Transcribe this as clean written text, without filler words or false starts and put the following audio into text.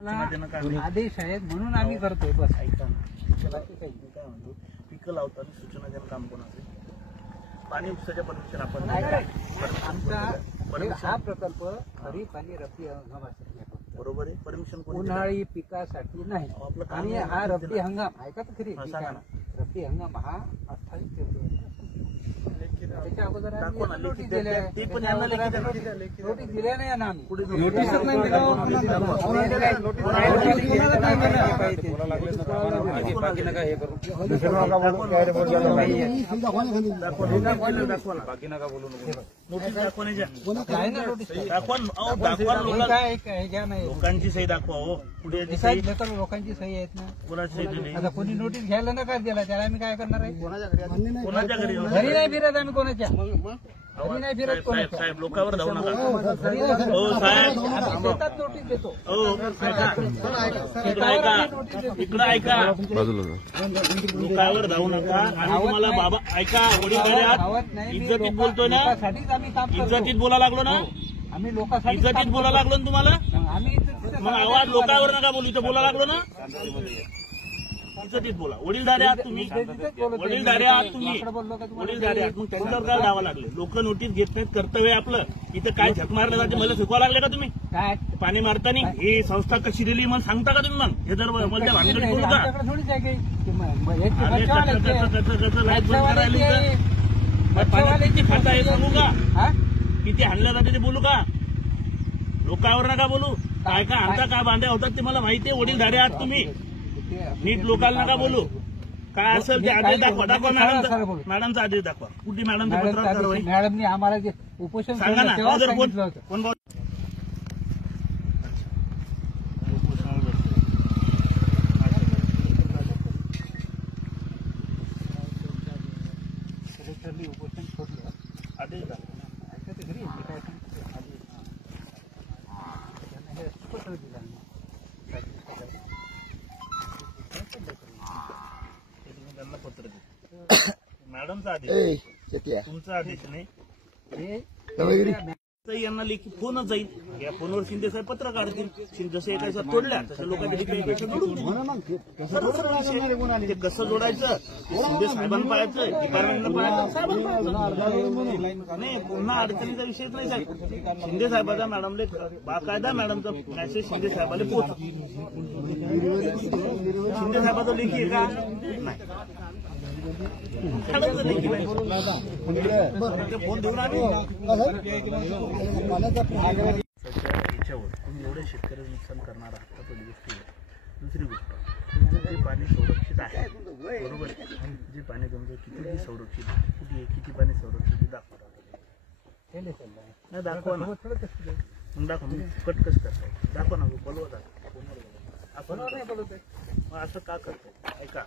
आदेश आहेत म्हणून आम्ही करतोय बस. ऐका ना, बाकी काही मी काय म्हणतो, पिकं लावताना सूचना देणं काम कोणाचं? पाणी उपसाच्या परमिशन आपण आमचा हा प्रकल्प खरीप आणि रब्बी हंगामासाठी आहे. बरोबर आहे, परमिशन उन्हाळी पिकासाठी नाही. आणि हा रब्बी हंगाम ऐका तर खरी, रब्बी हंगाम हा 28 फेब्रुवारी त्याच्या अगोदर नोटीस दिल्या नाही ना आम्ही लोकांची सही दाखवा. हो पुढे लोकांची सही आहेत ना. आता कोणी नोटीस घ्यायला नकार दिला त्याला आम्ही काय करणार आहे? कोणाच्या घरी घरी नाही फिरत आम्ही कोणाच्या घरी नाही फिरत कोणाच्या. साहेब लोकांवर जाऊ नका. हो साहेब शेतात नोटीस देतो. इकडं ऐका, लोकांवर जाऊ नका. आणि तुम्हाला बाबा ऐका, वडील इज्जतीत बोलतोय ना, इज्जतीत बोला लागलो ना, आम्ही लोकांसाठी इज्जतीत बोला लागलो ना तुम्हाला. आम्ही मग आवाज लोकांवर नका बोलू, इथं बोला लागलो ना, इज्जतीत बोला. वडीलधारे आहात तुम्ही, वडीलधारे आहात तुम्ही, वडीलधारे आहात. मग त्यांच्यावर काय धावा लागले? लोक नोटीस घेत नाहीत, कर्तव्य आपलं. इथं काय झक मारलं जाते मला शिकवा लागले का तुम्ही? काय पाणी मारताना ही संस्था कशी दिली मग सांगता का तुम्ही? मग हे जर मला भानगडी बोलू का? किती खाता हे सांगू का? किती हाणल्या जाते ते बोलू का? लोकांवर नका बोलू. काय काय आमचा काय बांध्या होतात ते मला माहिती आहे. वडीलधारे आहात तुम्ही, नीट लोकांना नका बोलू. काय असेल ते आदेश दाखवा. दाखवा मॅडमचा आदेश दाखवा. कुठे मॅडमचं पत्र कारवाई? मॅडमनी आम्हाला जे उपोषण सांगा ना. कोण उपोषण सोडलं आदेश दाखवा. त्यांना पत्र दे. मॅडमचा आदेश, तुमचा आदेश नाही. यांना लेखी फोनच जाईल. या फोनवर शिंदे साहेब पत्र काढतील. जसं एका तोडल्या तसं लोकांच्या ते कसं जोडायचं? शिंदे साहेबांना पाहायचं, डिपार्टमेंटला पाहायचं. नाही, पुन्हा अडचणीचा विषयच नाही साहेब. शिंदे साहेबाचा मॅडमले बाकायदा मॅडमचा मेसेज शिंदे साहेबांना पोहोच. शिंदे साहेबाचा लेखी आहे का? नाही. फोन देऊन आम्ही याच्यावर तुम्ही एवढे शेतकऱ्याचं नुकसान करणार आहात का? पहिली गोष्ट. दुसरी गोष्ट, तुमचं जे पाणी संरक्षित आहे, बरोबर, जे पाणी तुमचं किती संरक्षित, कुठे किती पाणी संरक्षित दाखवा. नाही दाखवा ना, मग दाखवा. मग कट कसं करताय? दाखवा ना, बोलवत आपण. मग असं का करताय? ऐका,